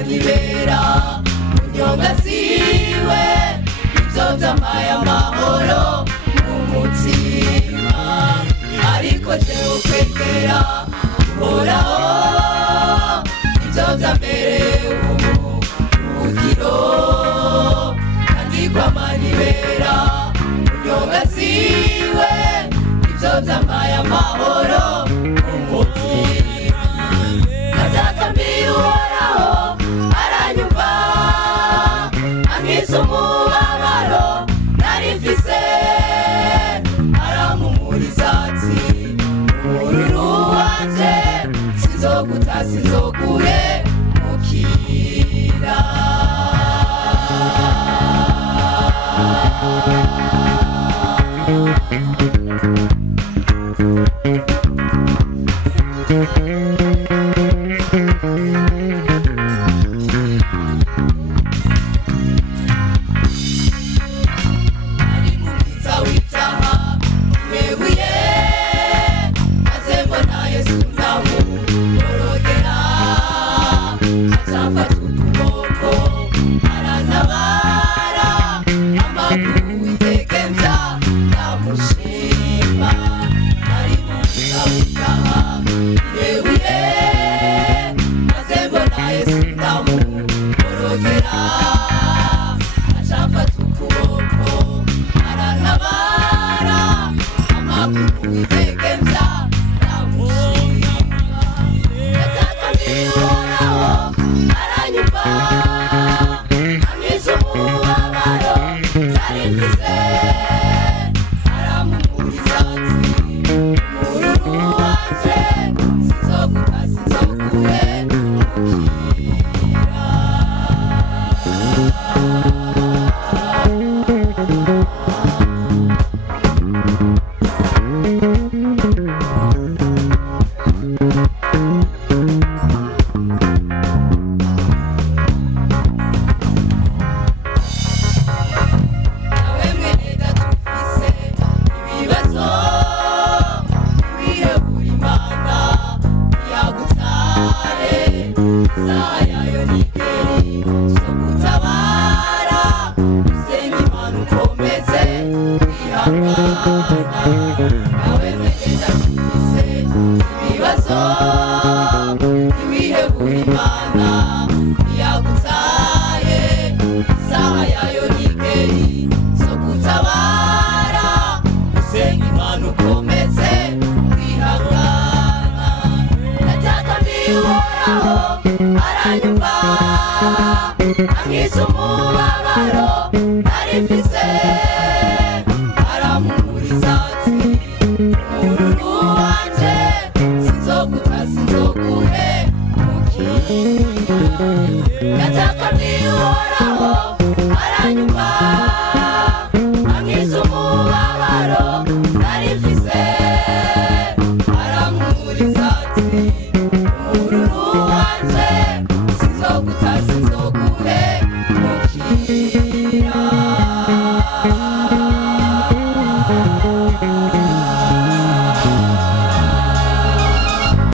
manibera unyonga ziwe ibyo byamaye amahoro mu mutima ariko jewe kwegera uhoraho ibyo byambereye ubuhungiro kandi kwa manibera unyonga ziwe ibyo byamaye amahoro mu mutima nazakambiye uhoraho aranyumva ankiza umubabaro nari mfise arampumuriza ati umururu wanje sinzoguta sinzoguhemukira ankiza umubabaro nari mfise arampumuriza ati umururu wanje sinzoguta sinzoguhemukira natakambira uhoraho aranyumva ankiza umubabaro nari mfise arampumuriza ati umururu wanje